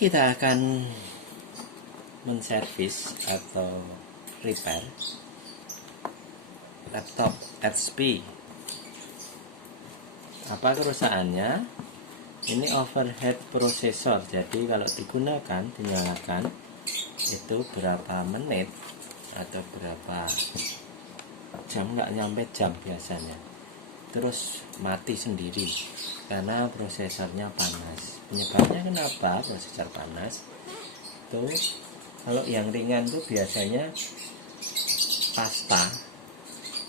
kita akan menservis atau repair laptop HP. Apa kerusakannya? Ini overhead processor. Jadi kalau digunakan, dinyalakan itu berapa menit atau berapa jam, nggak nyampe jam biasanya, terus mati sendiri karena prosesornya panas. Penyebabnya kenapa prosesor panas itu, kalau yang ringan tuh biasanya pasta,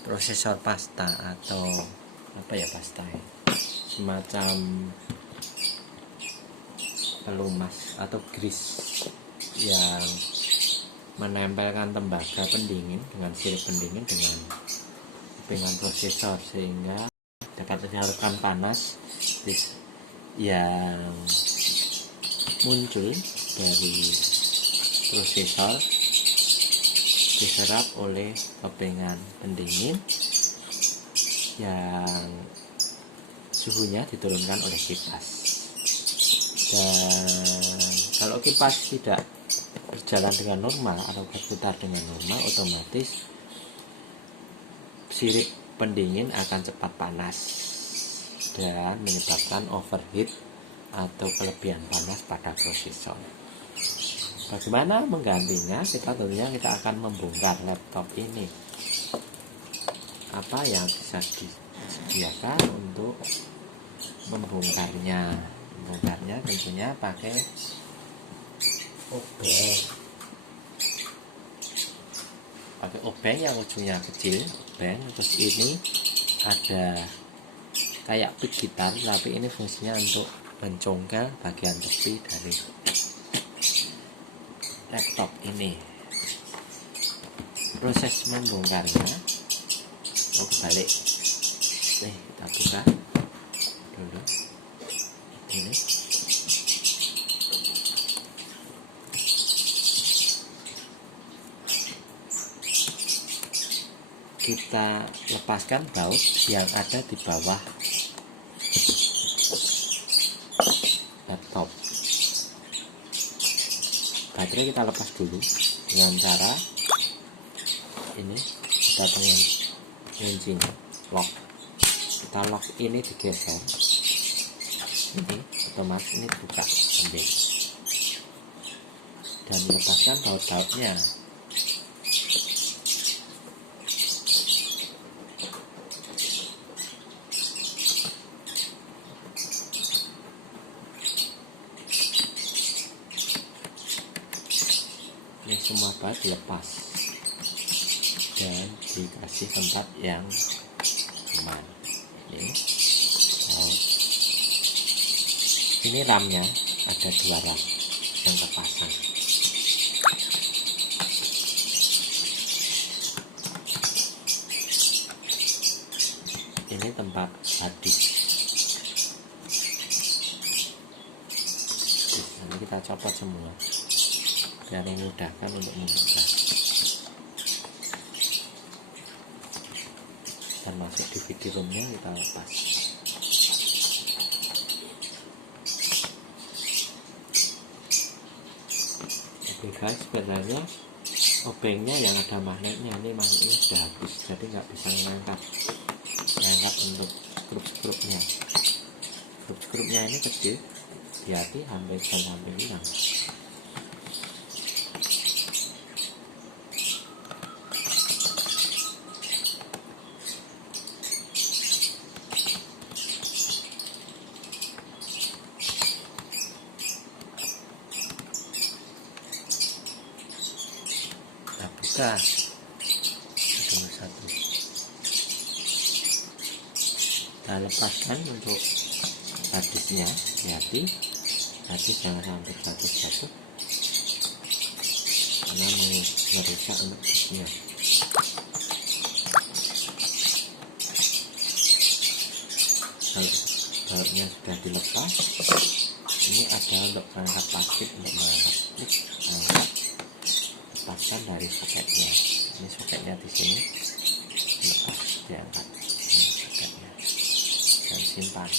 prosesor pasta atau apa ya, pasta ya, semacam pelumas atau grease yang menempelkan tembaga pendingin dengan sirip pendingin dengan prosesor, sehingga dapat menyalurkan panas yang muncul dari prosesor diserap oleh kepengan pendingin yang suhunya diturunkan oleh kipas. Dan kalau kipas tidak berjalan dengan normal atau berputar dengan normal, otomatis sirip pendingin akan cepat panas dan menyebabkan overheat atau kelebihan panas pada prosesor. Bagaimana menggantinya? Kita akan membongkar laptop ini. Apa yang bisa disediakan untuk membongkarnya? Membongkarnya tentunya pakai obeng yang ujungnya kecil, obeng. Terus ini ada kayak pick gitar, tapi ini fungsinya untuk mencongkel bagian tepi dari laptop ini. Proses membongkarnya kebalik. Nih, kita buka dulu ini. Kita lepaskan baut yang ada di bawah laptop. Baterai kita lepas dulu dengan cara ini, kita dengan kuncinya lock. Kita lock ini, digeser ini, otomatis ini buka ambil dan melepaskan baut-bautnya. Ini semua baut dilepas dan dikasih tempat yang aman. Ini RAM-nya, ada 2 RAM yang terpasang. Ini tempat hard disk. Ini kita copot semua biar memudahkan untuk membuka, termasuk DVD ROM-nya kita lepas. Oke guys, sebenarnya obengnya yang ada magnetnya, ini magnetnya sudah habis, jadi nggak bisa mengangkat untuk skrup-skrupnya. Skrup-skrupnya ini kecil, hati-hati sampai hilang. Buka satu, kita lepaskan untuk hadisnya, hati hadis jangan sampai jatuh karena merusak untuk disnya. Kalau bautnya sudah dilepas, ini ada untuk perangkat plastik untuk mengangkat, lepaskan dari soketnya. Ini soketnya di sini, lepas, diangkat ini soketnya dan simpan.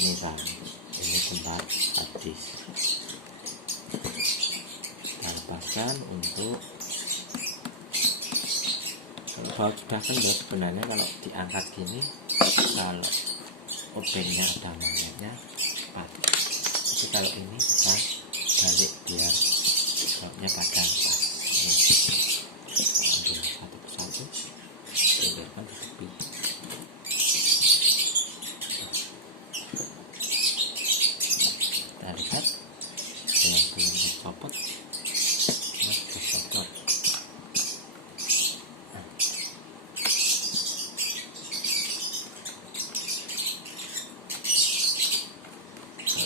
Ini kan, ini tempat hard disk. Kita lepaskan untuk kalau baut sudah kendor. Sebenarnya kalau diangkat gini, kalau obengnya ada magnetnya cepat. Tapi kalau ini kita balik biar bautnya padam pas. Ini ambil satu persatu, biarkan di tepi. Kita lihat yang belum dicopot, masih dicopot.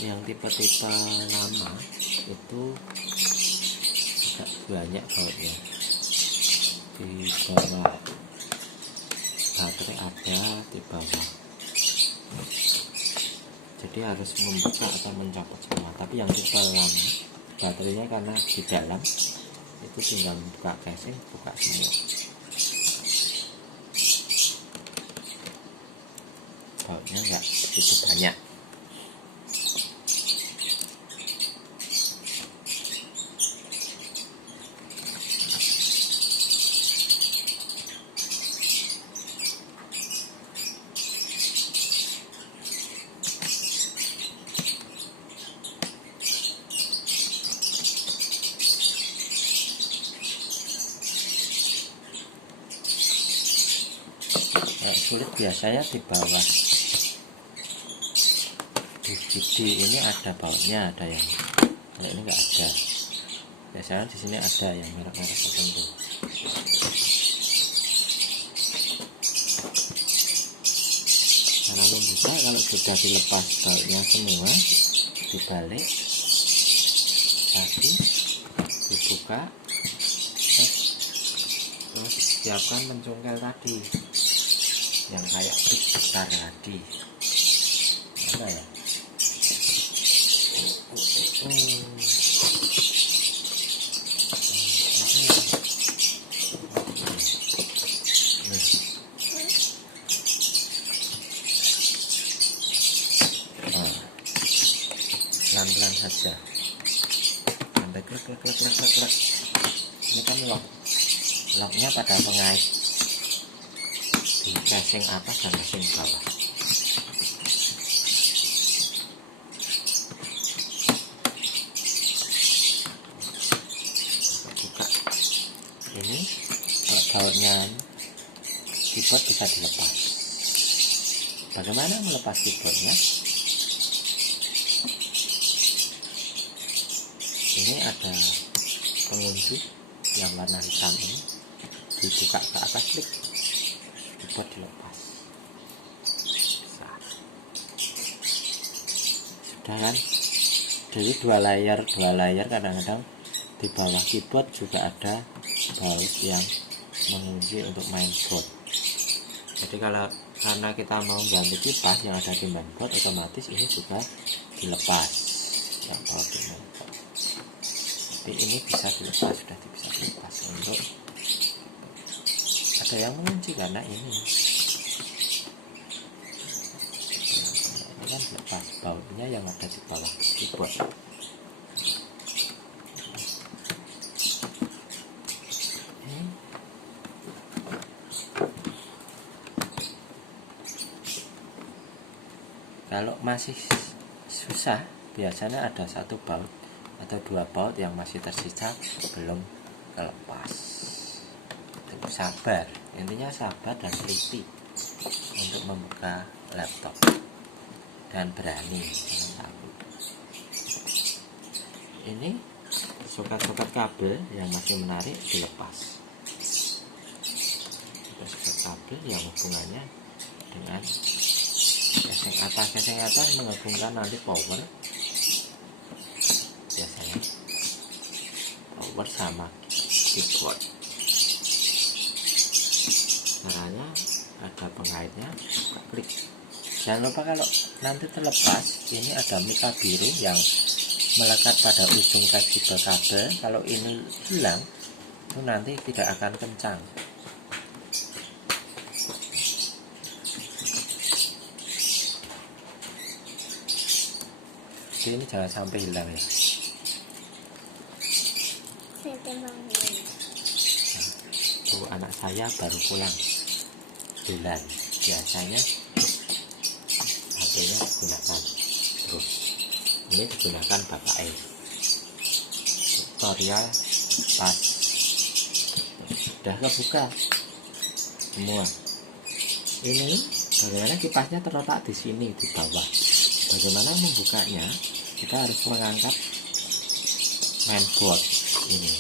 Yang tipe-tipe lama itu agak banyak bautnya. Di bawah baterai ada, di bawah, jadi harus membuka atau mencopot semua. Tapi yang tipe lama baterainya karena di dalam, itu tinggal buka casing, buka semua. Bautnya nggak begitu banyak. Sulit biasanya di bawah DVD ini ada bautnya, ada yang ini nggak ada. Biasanya di sini ada yang merek-merek tertentu. Cara membuka, kalau sudah dilepas bautnya semua, dibalik lagi, dibuka, terus siapkan mencongkel tadi yang kayak big besar tadi. Apa ya? Pelan-pelan saja sampai klek. Ini kan locknya pada pengait di casing atas dan casing bawah. Buka ini, kalau bautnya keyboard bisa dilepas. Bagaimana melepas keyboardnya? Ini ada pengunci yang warna hitam ini, dibuka ke atas, klik, keyboard dilepas. Sudah kan? Jadi dua layar kadang-kadang di bawah keyboard juga ada baut yang mengunci untuk mainboard. Jadi karena kita mau ganti kipas yang ada di mainboard, otomatis ini juga dilepas yang baut di mainboard. Tapi ini bisa dilepas, sudah bisa dilepas. Untuk ada yang mengunci karena ini kan dilepas bautnya yang ada di bawah keyboard. Kalau masih susah, biasanya ada satu baut atau dua baut yang masih tersisa belum kelepas. Itu sabar, intinya sabar dan teliti untuk membuka laptop, dan berani, jangan takut. Ini soket-soket kabel yang masih menarik dilepas. Soket kabel yang hubungannya dengan casing atas menghubungkan nanti power, biasanya power sama keyboard. Caranya ada pengaitnya, klik. Jangan lupa kalau nanti terlepas, ini ada mika biru yang melekat pada ujung fleksibel kabel. Kalau ini hilang, itu nanti tidak akan kencang. Jadi ini jangan sampai hilang ya. Tuh anak saya baru pulang bulan, biasanya HP-nya digunakan terus. Ini digunakan bapak air. Tutorial pas sudah kebuka semua. Ini bagaimana kipasnya terletak di sini di bawah. Bagaimana membukanya? Kita harus mengangkat mainboard ini.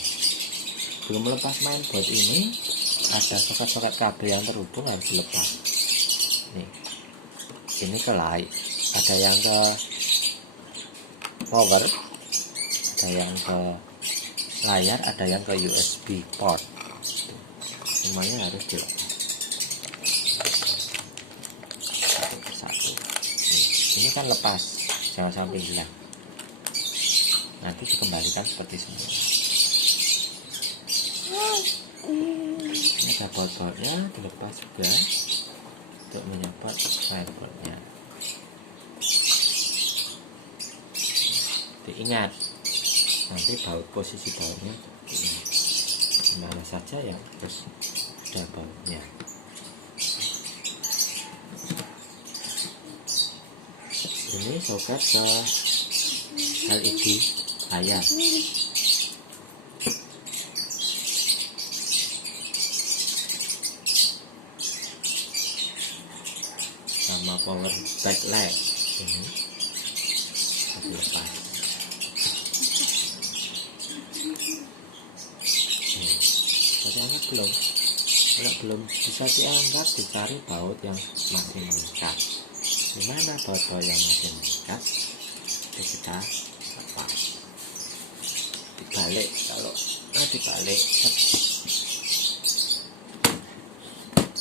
Belum melepas mainboard ini, ada soket-soket kabel yang terhubung harus dilepas. Nih, ini ke light, ada yang ke power, ada yang ke layar, ada yang ke USB port. Semuanya harus dilepas satu persatu. Ini kan lepas, jangan sampai hilang. Nanti dikembalikan seperti semula. Ini ada baut-bautnya, dilepas juga untuk menyopot mainboardnya. Diingat, nanti posisi bautnya di mana saja yang terus ada bautnya. Ini soket ke LED layar. Sama power backlight ini harus lepas. Ternyata belum. Kalau belum bisa diangkat, dicari baut yang masih mengikat. Dimana baut-baut yang masih mengikat, itu kita lepas. Dibalik, kalau dibalik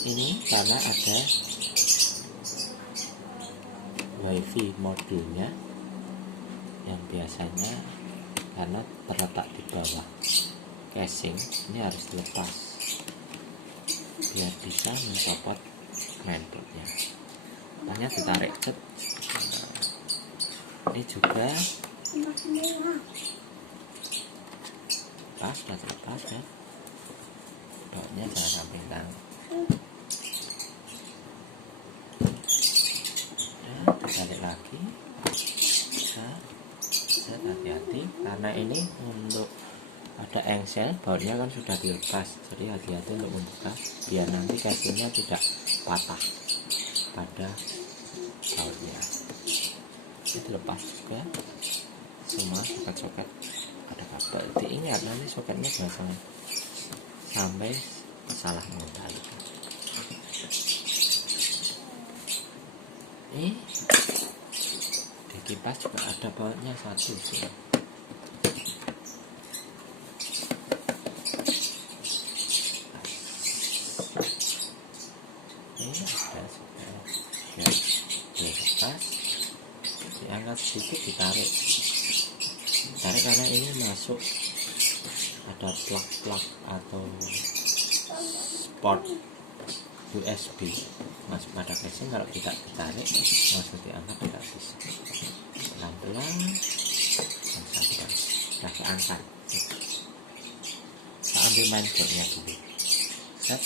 ini karena ada wifi modulnya yang biasanya karena terletak di bawah casing, ini harus dilepas biar bisa mencopot mainboardnya. Hanya ditarik cet. Ini juga pas, sudah terlepas ya. Bautnya jangan sampai hilang. Ditarik lagi. Hati-hati karena ini untuk ada engsel, bautnya kan sudah dilepas, jadi hati-hati untuk membuka biar nanti casingnya tidak patah pada bautnya. Ini dilepas juga semua soket-soket ada kabel. Diingat nanti soketnya jangan sampai salah mengendalikan. Ini di kipas juga ada bautnya satu sih. Diangkat sedikit, ditarik karena ini masuk ada plug atau port USB masuk pada casing. Kalau tidak ditarik langsung diangkat tidak bisa. Pelan-pelan dan sabar. Sudah diangkat, kita ambil mainboardnya dulu. Set.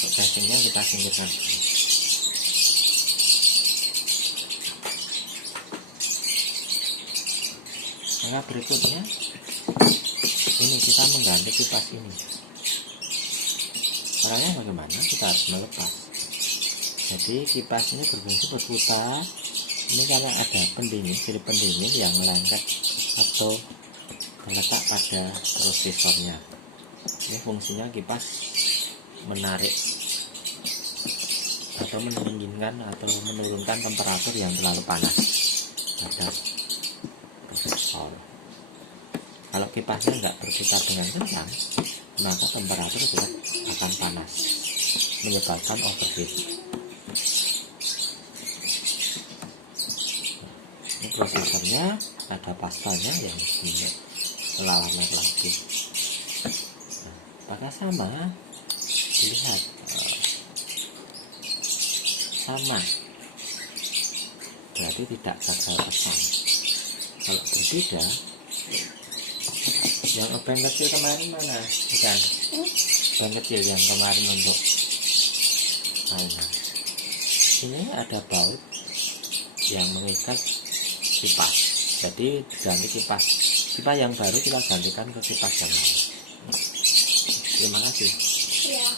Untuk casingnya kita singkirkan dulu. Langkah berikutnya ini kita mengganti kipas ini. Caranya bagaimana? Kita harus melepas. Jadi kipas ini berfungsi berputar. Ini karena ada pendingin, sirip pendingin yang melengket atau terletak pada prosesornya. Ini fungsinya kipas menarik atau mendinginkan atau menurunkan temperatur yang terlalu panas pada prosesor. Kalau kipasnya nggak berputar dengan kencang, maka temperatur juga akan panas, menyebabkan overheat. Ini prosesornya ada pastanya yang warna lagi. Apakah sama? Lihat, sama berarti tidak gagal pasang. Kalau berbeda, yang obeng kecil kemarin mana? Bukan? Obeng kecil yang kemarin untuk mana? Ini ada baut yang mengikat kipas. Jadi ganti kipas yang baru kita gantikan ke kipas yang lain. Terima kasih. Ya.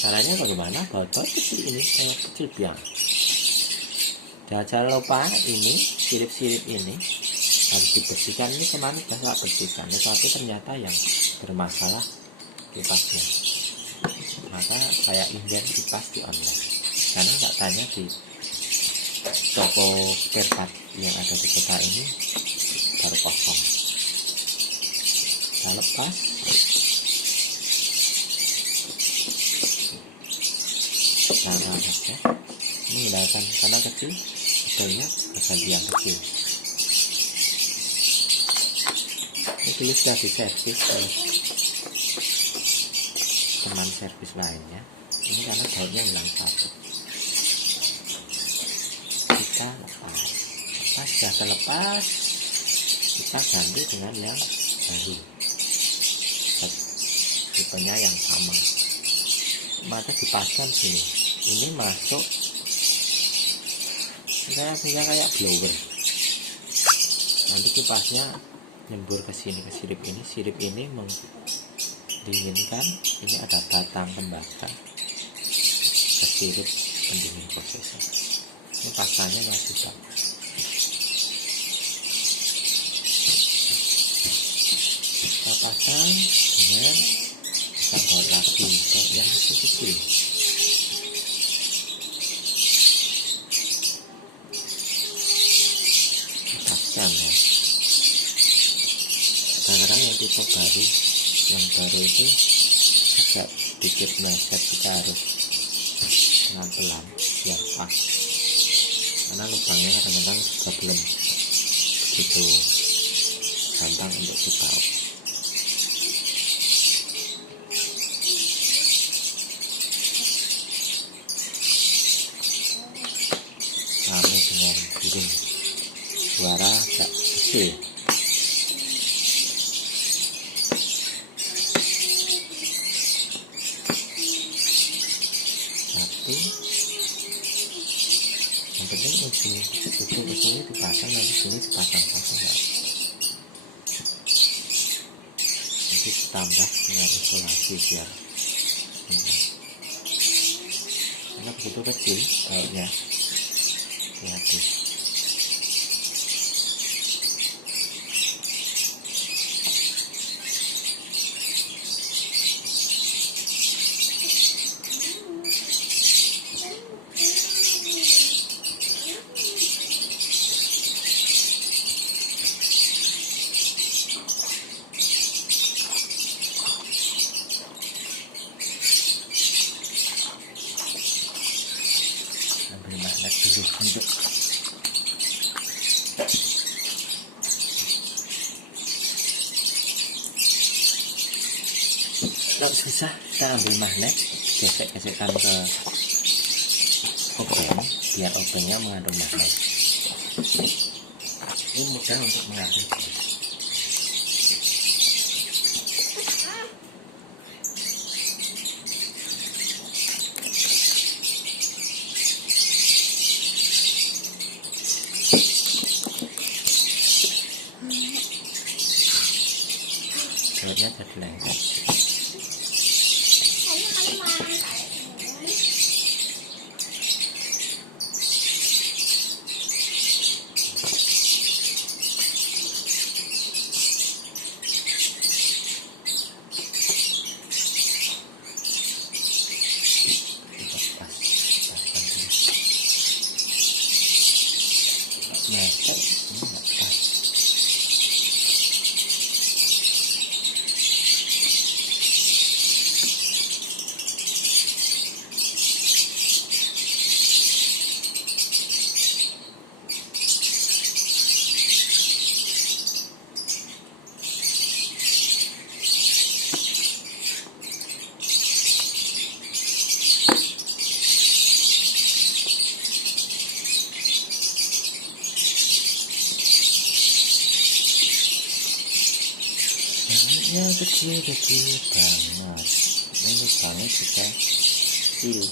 Caranya bagaimana? Baut-baut kecil ini sangat kecil biang. Jangan lupa ini sirip-sirip ini harus dibersihkan. Ini kemarin sudah bersihkan, tetapi ternyata yang bermasalah kipasnya. Maka saya inden kipas di online, karena tak tanya di toko spare part yang ada di kota ini baru kosong. Kita lepas. Cara saja menghilangkan sama kecil, sebetulnya bagian kecil. Ini dulu sudah diservis oleh teman servis lainnya. Ini karena bautnya hilang satu. Kita lepas sudah terlepas, kita ganti dengan yang baru, tipenya yang sama. Maka dipasang sini, ini masuk kita punya kayak blower, nanti kipasnya nyembur ke sini, ke sirip ini mendinginkan. Ini ada batang tembaga ke sirip pendingin prosesor. Ini pasangnya masih bagus. Kita pasang dengan kita baut lagi baut yang kecil. Pasang ya. Sekarang yang tipe baru, itu agak sedikit meleset, kita harus pelan-pelan biar pas, karena lubangnya kadang-kadang juga belum begitu gampang untuk dibaut. Kami dengan burung suara agak kecil. Satu, yang penting ujung-ujungnya dipasang, nanti sini dipasang ya. Nanti ditambah dengan isolasi biar karena begitu kecil bautnya. Hati. Ambil magnet dulu untuk kalau susah kita ambil magnet, gesek-gesekkan ke obeng biar obengnya mengandung magnet. Ini mudah untuk mengalir. Bautnya jadi lengket. Mepet ini nggak pas. yang kecil-kecil banget. Ini lubangnya juga kecil.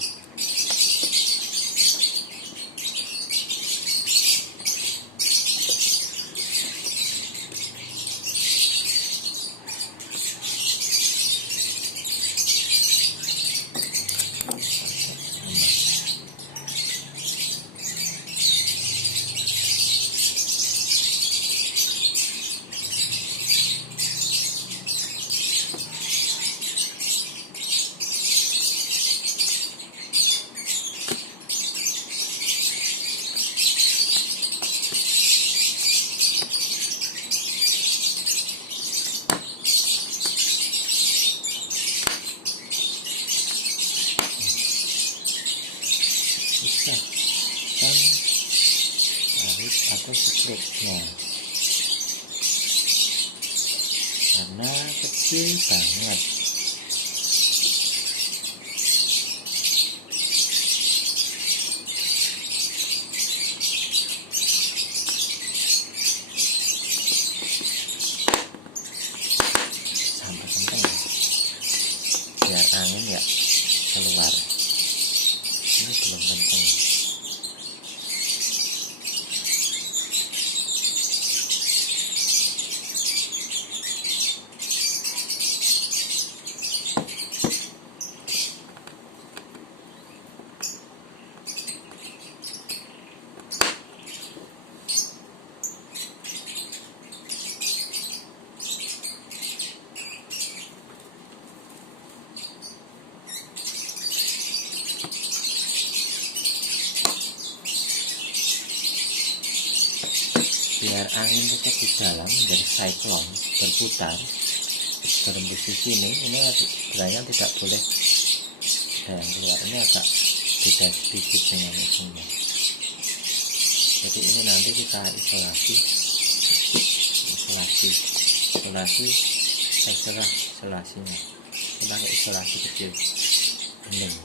Bisa kan harus atau scriptnya karena kecil banget. Sampai kenceng biar angin ya keluar. Ini belum kenceng. Biar angin tetap di dalam menjadi cyclone berputar berembus di sini. Ini sebenarnya tidak boleh ada yang keluar. Ini agak beda sedikit dengan ujungnya. Jadi ini nanti kita isolasi saya serah isolasinya. Kita pakai isolasi kecil bening.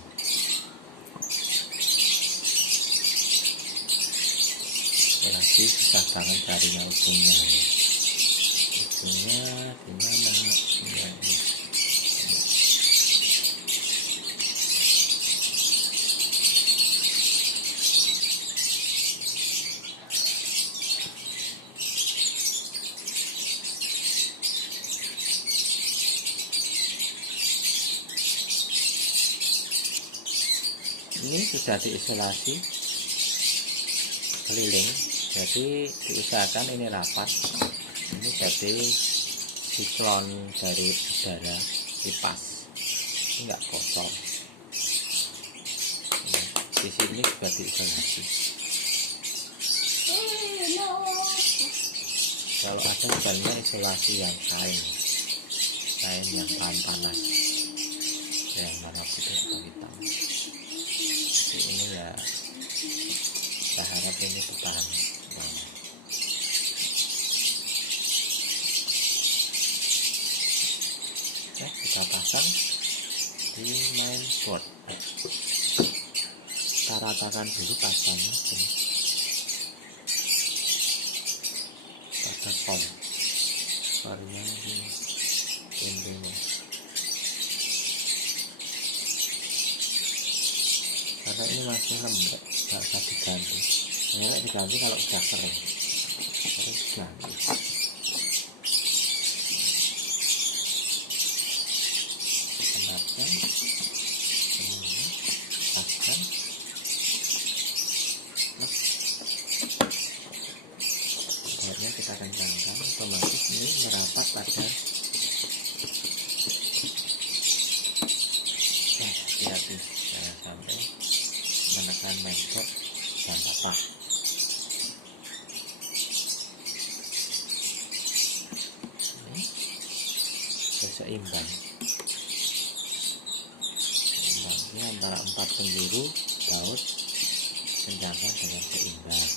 Isolasi susah banget carinya ujungnya. Ujungnya di mana? Ini. Ini sudah diisolasi keliling, jadi diusahakan ini rapat. Ini jadi siklon dari udara kipas, ini enggak kotor. Di sini juga diisolasi. Kalau ada hujannya isolasi yang kain yang tahan panas, yang warna putih atau hitam. Ini ya kita harap ini bertahan lama. Oke, kita pasang di mainboard. Kita ratakan dulu pasangnya pada kornya di dindingnya. Karena ini masih lembek, nggak usah diganti. Ini diganti kalau sudah kering, terus ganti. Tempatkan, ini paskan. Akhirnya kita kencangkan, otomatis ini merapat pada. Hati-hati, saya sampai menekan mainboard dan patah. Ini seimbang. Seimbangnya antara 4 penjuru baut, kencangkan dengan seimbang.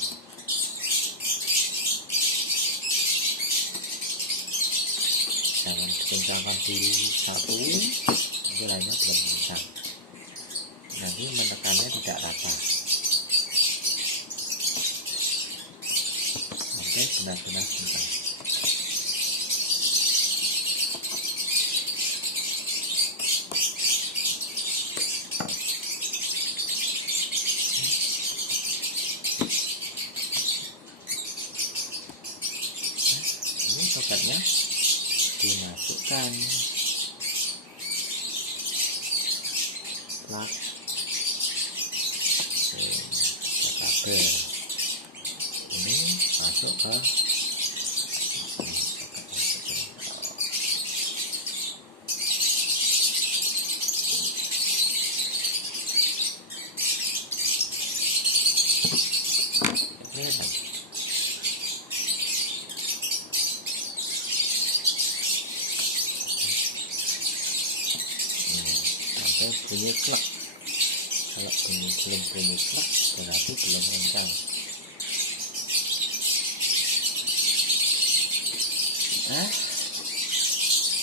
Jangan dikencangkan dulu satu, nanti lainnya belum kencang. Nanti menekannya tidak rata. Oke, benar-benar kencang. soketnya dimasukkan plug kabel ini masuk ke kelihatan. Sampai bunyi klak. Kalau belum bunyi klak berarti belum kencang.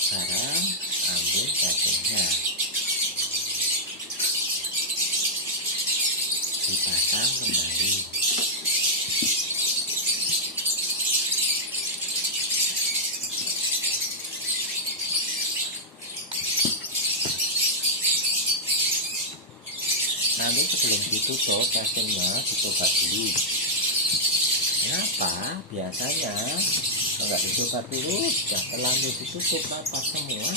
Sekarang ambil casingnya, dipasang kembali. Nanti sebelum ditutup casingnya dicoba dulu. Kenapa? Biasanya kalau nggak dicoba dulu sudah terlanjur ditutup rapat semua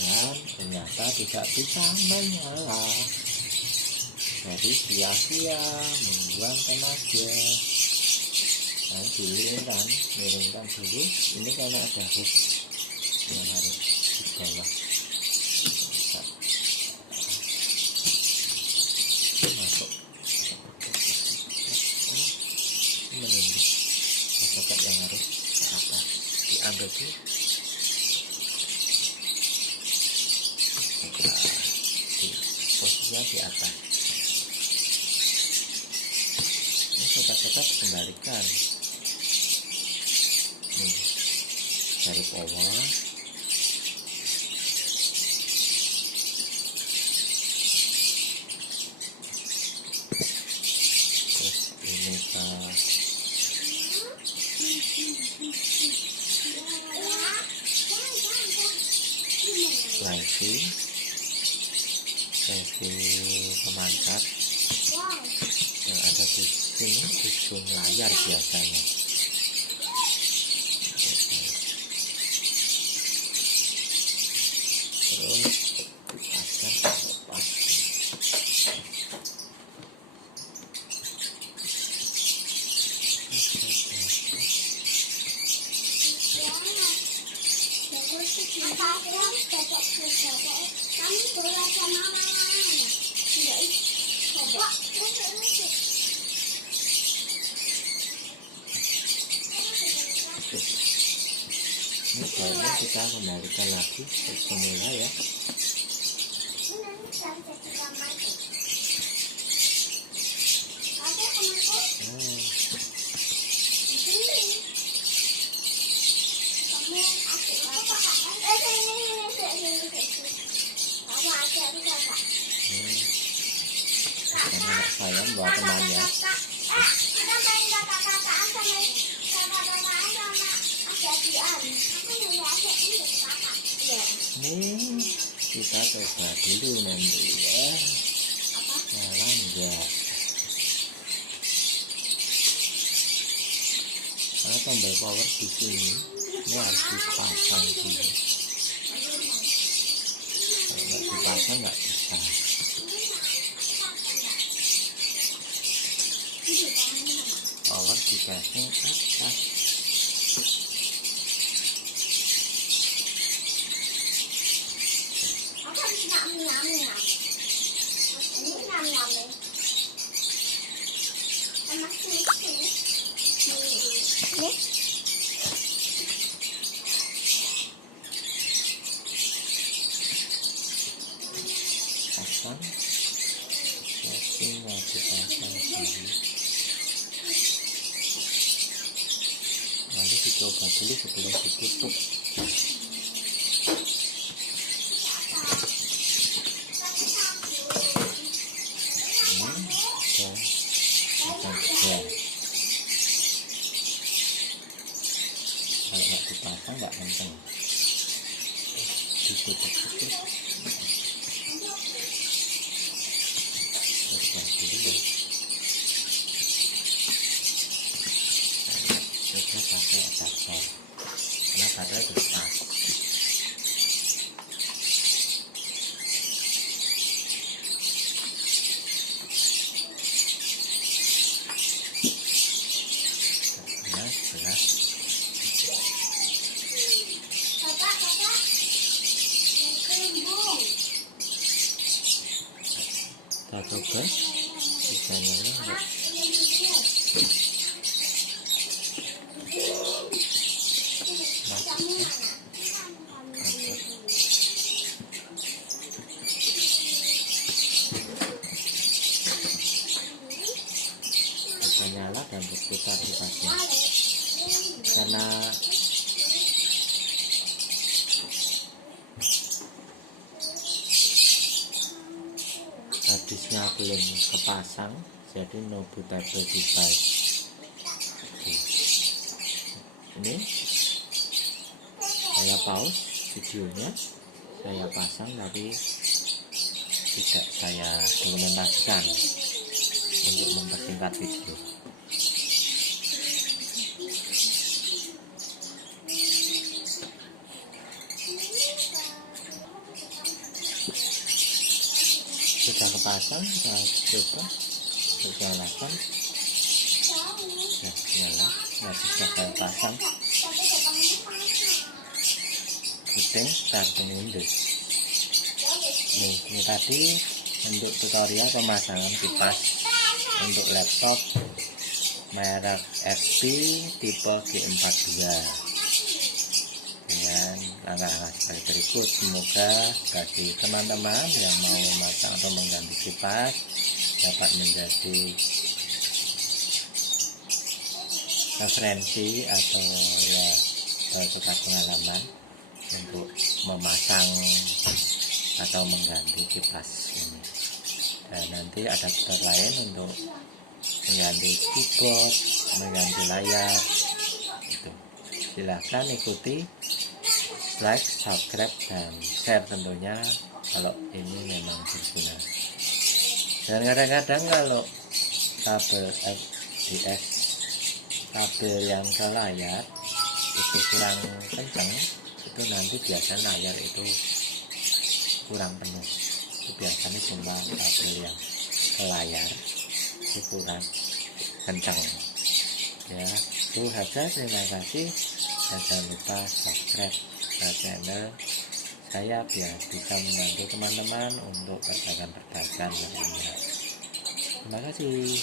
dan ternyata tidak bisa menyala. Jadi sia-sia membuang tenaga. Nah, miringkan dulu. Ini karena ada hook yang harus di bawah. Masuk menunduk soket yang harus ke atas diambil dulu. Posisinya di atas. Ini soket-soket kembalikan dari bawah. Terus ini ke review pemancar yang ada di sini, ujung layar biasanya. Terus dipasang lepas. Ini barunya kita kembalikan lagi ke semula ya. Anak saya bawa temannya. Ini kita coba dulu nanti ya. Nyala enggak? Karena tombol power di sini ini harus dipasang dulu. Kalau nggak dipasang nggak bisa. Power dipasang atas. Pasang casingnya dipasang dulu. Nanti dicoba dulu sebelum ditutup. Kalau nggak dipasang nggak kenceng, ditutup. Coba dulu ya. Kita pakai adapter. baterai dilepas. Jelas. Kita coba bisa nyala enggak? Bisa nyala dan berputar kipasnya karena hadisnya belum kepasang, jadi no bootable device. Ini saya pause videonya, saya pasang tapi tidak saya dokumentasikan untuk mempersingkat video. Sudah kepasang, kita coba nyalakan. Nyala, sudah saya pasang. Puting start mundur. Ini tadi untuk tutorial pemasangan kipas untuk laptop merek HP tipe G42 dengan langkah-langkah sebagai berikut. Semoga bagi teman-teman yang mau memasang atau mengganti kipas dapat menjadi referensi atau ya berkat pengalaman untuk memasang atau mengganti kipas ini. Dan nanti ada tutorial lain untuk mengganti keyboard, mengganti layar. Itu silahkan ikuti, like, subscribe, dan share tentunya kalau ini memang berguna. Dan kadang-kadang kalau kabel FDX, kabel yang ke layar itu kurang kencang, itu nanti biasanya layar itu kurang penuh. Itu biasanya cuma kabel yang ke layar itu kurang kencang ya. Itu saja, terima kasih, dan jangan lupa subscribe ke channel saya biar bisa membantu teman-teman untuk pedagang lainnya. Terima kasih.